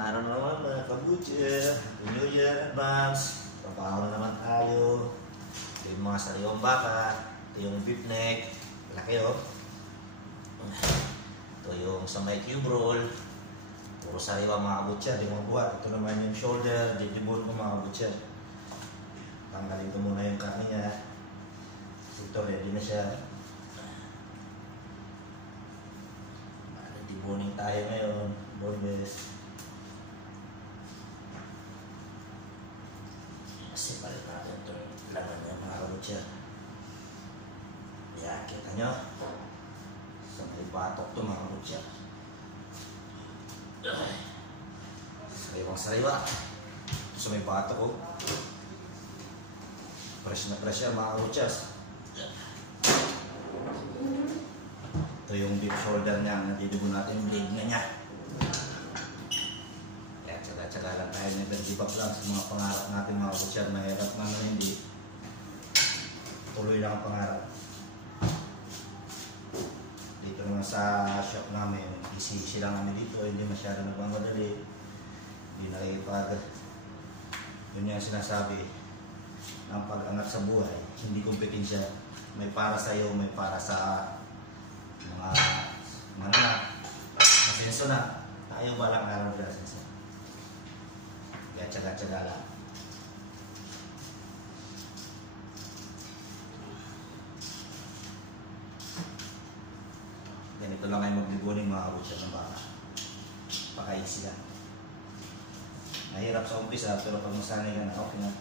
araw na naman mga kabutcher. New Year advance. Trabaho na naman tayo. Ito yung mga sariwang baka. Ito yung beef neck. Laki oh. Ito yung sa may cube roll. Puro sariwa mga kabutcher. Di mo buhat. Ito naman yung shoulder. Didibon ko mga kabutcher. Tanggalin ko muna yung kami niya. Ito ready na siya. Diboning tayo ngayon. Boneless. Kasi palit natin ito yung laman niya mga kabutcher. Yan, kita nyo. So may batok ito mga kabutcher. Sariwang sariwa. So may batok ko. Fresh na fresh yan mga kabutcher. Ito yung deep shoulder niya. Nadidibon natin yung blade na niya. Tsaga lang tayo, never give up lang sa mga pangarap natin mga kabutcher. Mahirap naman hindi. Tuloy lang ang pangarap. Dito naman sa shop namin, easy lang kami dito. Hindi masyado nagmamadali. Hindi nakikipag. Yun yung sinasabi ng pag-angat sa buhay. Hindi kompetensya. May para sa iyo, may para sa mga asenso na. Tayo balang araw na asenso. Kaya tsaga-tsaga lang. Ganito lang kayo maglibunin mga kabutcher ng baka. Paka-easy lang. Mahirap sa umpisa pero pag masanay ka na, okay na.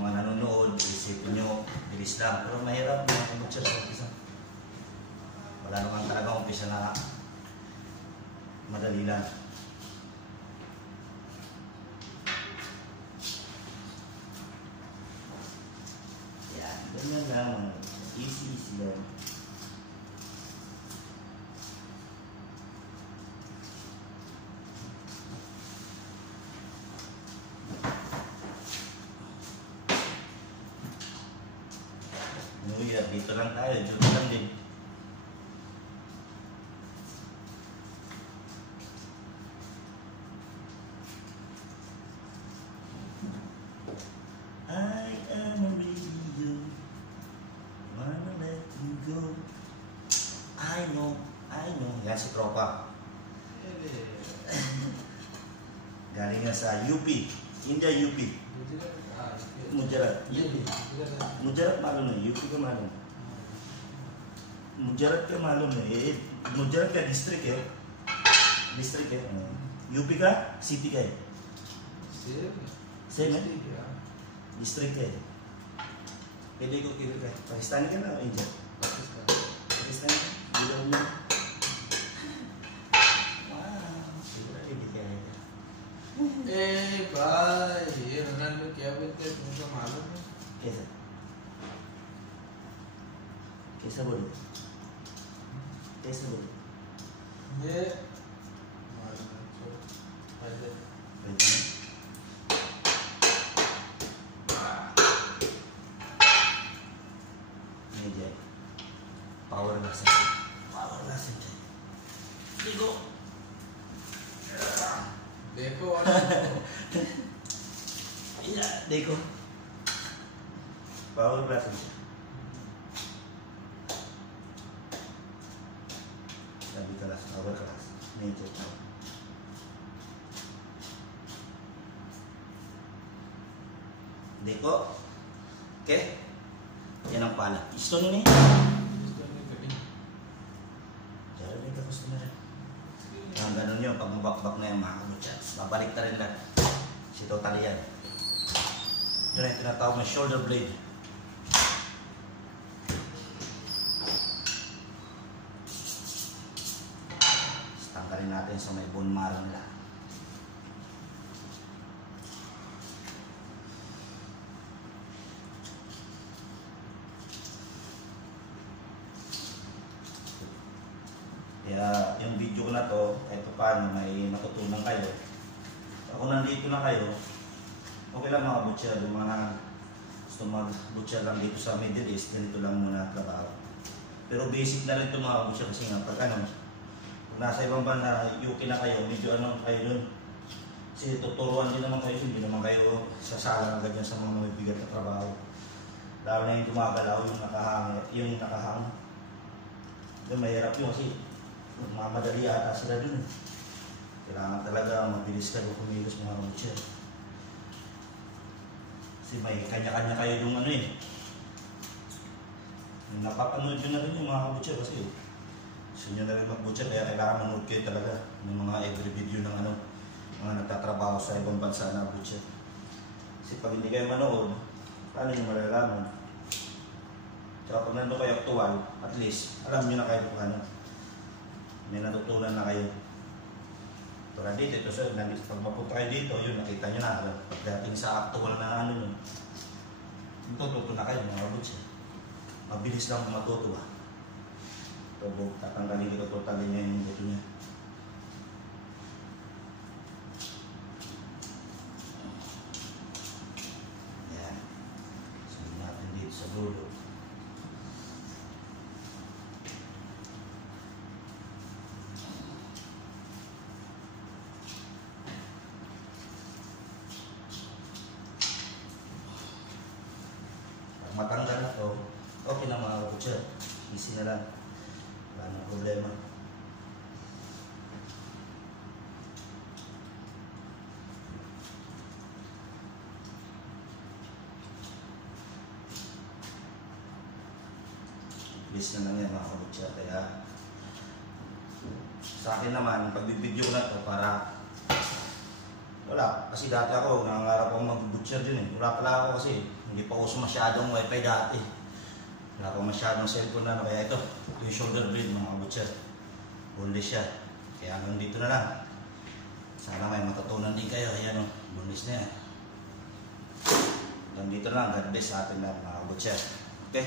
Mga nanonood, isipin nyo, bilis lang. Pero mahirap mga kabutcher sa umpisa. Wala naman talaga umpisa na madali lang. Yan, ganyan lang. Easy lang. New Year, dito lang tayo. Dito lang din. I know. Yan si Tropa. Galing nga sa UP. India UP. Mujarat. Mujarat malum na. UP ka malum. Mujarat ka malum na. Mujarat ka district eh. District eh. UP ka? City ka eh. Same eh? District eh. Pwede ko kira ka. Pakistani ka na o India? Pakistani ka? Bilang mo. भाई ये रनर में क्या बोलते हैं तुमको मालूम है? कैसा? कैसा बोले? कैसा बोले? ये मालूम है छोड़ ऐसे नहीं जाए पावर ग्लास देखो देखो और या देखो पावर ग्लास अभी क्लास पावर ग्लास नहीं चलता देखो okay yan ang pala gusto nyo ni jaro din ka gusto na rin ang ganun yun pag mabakbak na yung mga kabutcher babalik na rin lang si total yan ito na yung tinatawag na shoulder blade tanggalin natin sa may bone marrow nila kaya yung video ko na to, kahit paano may matutunan kayo. Kung nandito na kayo, okay lang mga butcher, yung mga gusto mag-butcher lang dito sa Middle East, ganito lang muna trabaho. Pero basic na rin ito mga butcher kasi nga pag ano, Kung nasa ibang bansa, UK na kayo, medyo ano kayo dun. Kasi tuturuan din naman kayo, hindi naman kayo sasalang agad yan sa mga mabibigat na trabaho. Lalo na yung gumagalaw, yung nakahang. Yung mahirap yun kasi mamadali ata sila dun. Kailangan talaga mabilis kayo kumilos mga kabutcher. Kasi may kanya-kanya kayo yung ano eh. Napapanood nyo na rin yung mga kabutcher kasi gusto nyo na rin mag-butcher kaya kailangan manood kayo talaga ng mga every video ng ano, mga nagtatrabaho sa ibang bansa na butcher. Kasi pag hindi kayo manood, paano nyo malalaman? Tsaka pag nandun kayo aktual, at least alam nyo na kayo kung ano. May natutunan na kayo. Para dito, ito sir, pag mapunta kayo dito, yun, nakita nyo na. Pagdating sa actual na ano nyo, matututo na kayo mga butcher. Mabilis lang matuto ba? Ito, tatanggalin dito, totally niya yung dito niya. Ayan. Sabi natin dito sa dulo. Pag matanggal na ito, okay na mga kabutcher. Easy na lang. Wala nang problema. Please na lang yan mga kabutcher. Kaya sa akin naman, pagbibideo ko na ito para wala. Kasi dati ako, nangangarap akong mag-butcher din eh. Wala pala ako kasi hindi pa uso masyadong wifi dati. Wala akong masyadong cellphone na. Kaya ito yung shoulder blade mga kabutcher. Boneless siya. Kaya hanggang dito na lang. Sana may matutunan din kayo. Ayan o, boneless na yan. Hanggang dito na lang. God bless sa atin na mga kabutcher. Okay?